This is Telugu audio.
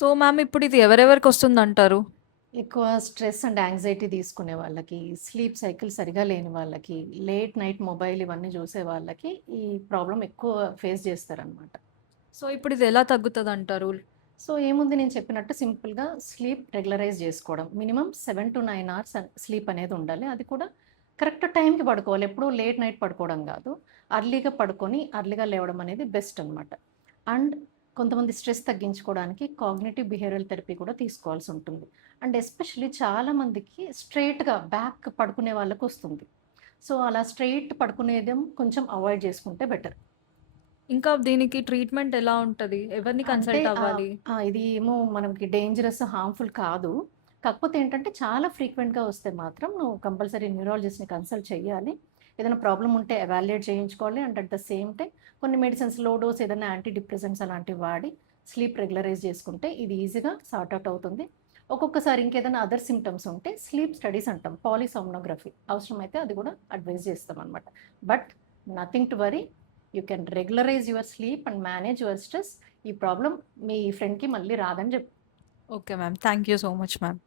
సో మ్యామ్ ఇప్పుడు ఇది ఎవరెవరికొస్తుందంటారు? ఎక్కువ స్ట్రెస్ అండ్ యాంగ్జైటీ తీసుకునే వాళ్ళకి, స్లీప్ సైకిల్ సరిగా లేని వాళ్ళకి, లేట్ నైట్ మొబైల్ ఇవన్నీ చూసే వాళ్ళకి ఈ ప్రాబ్లమ్ ఎక్కువ ఫేస్ చేస్తారనమాట. సో ఇప్పుడు ఇది ఎలా తగ్గుతదంటారు? సో ఏముంది, నేను చెప్పినట్టు సింపుల్‌గా స్లీప్ రెగ్యులరైజ్ చేసుకోవడం. మినిమమ్ 7-9 అవర్స్ స్లీప్ అనేది ఉండాలి. అది కూడా కరెక్ట్ టైంకి పడుకోవాలి. ఎప్పుడూ లేట్ నైట్ పడుకోవడం కాదు. అర్లీగా పడుకొని అర్లీగా లేవడం అనేది బెస్ట్ అనమాట. అండ్ కొంతమంది స్ట్రెస్ తగ్గించుకోవడానికి కాగ్నిటివ్ బిహేవియరల్ థెరపీ కూడా తీసుకోవాల్సి ఉంటుంది. అండ్ ఎస్పెషల్లీ చాలామందికి స్ట్రెయిట్‌గా బ్యాక్ పడుకునే వాళ్ళకొస్తుంది. సో అలా స్ట్రెయిట్ పడుకునేడం కొంచెం అవాయిడ్ చేసుకుంటే బెటర్. ఇంకా దీనికి ట్రీట్మెంట్ ఎలా ఉంటది? ఎవరిని అంటే కన్సల్ట్ అవ్వాలి? ఇది ఏమో మనకి డేంజరస్, హార్మ్‌ఫుల్ కాదు. కాకపోతే ఏంటంటే చాలా ఫ్రీక్వెంట్‌గా వస్తే మాత్రం నువ్వు కంపల్సరీ న్యూరాలజిస్ట్‌ని కన్సల్ట్ చేయాలి. ఏదైనా ప్రాబ్లమ్ ఉంటే ఎవాల్యుయేట్ చేయించుకోవాలి. And at the same time కొన్ని మెడిసిన్స్ లో డోస్ ఏదైనా యాంటీ డిప్రెసెంట్స్ అలాంటివి వాడి స్లీప్ రెగ్యులరైజ్ చేసుకుంటే ఇది ఈజీగా సార్ట్ అవుట్ అవుతుంది. ఒక్కొక్కసారి ఇంకేదైనా అదర్ సింప్టమ్స్ ఉంటే స్లీప్ స్టడీస్ అంటాం. పాలిసోమ్నోగ్రఫీ అవసరమైతే అది కూడా అడ్వైస్ చేస్తామనమాట. But nothing to worry. You can regularize your sleep and manage your stress. ఈ ప్రాబ్లమ్ మీ ఫ్రెండ్‌కి మళ్ళీ రాదని చెప్పు. Okay ma'am. Thank you so much ma'am.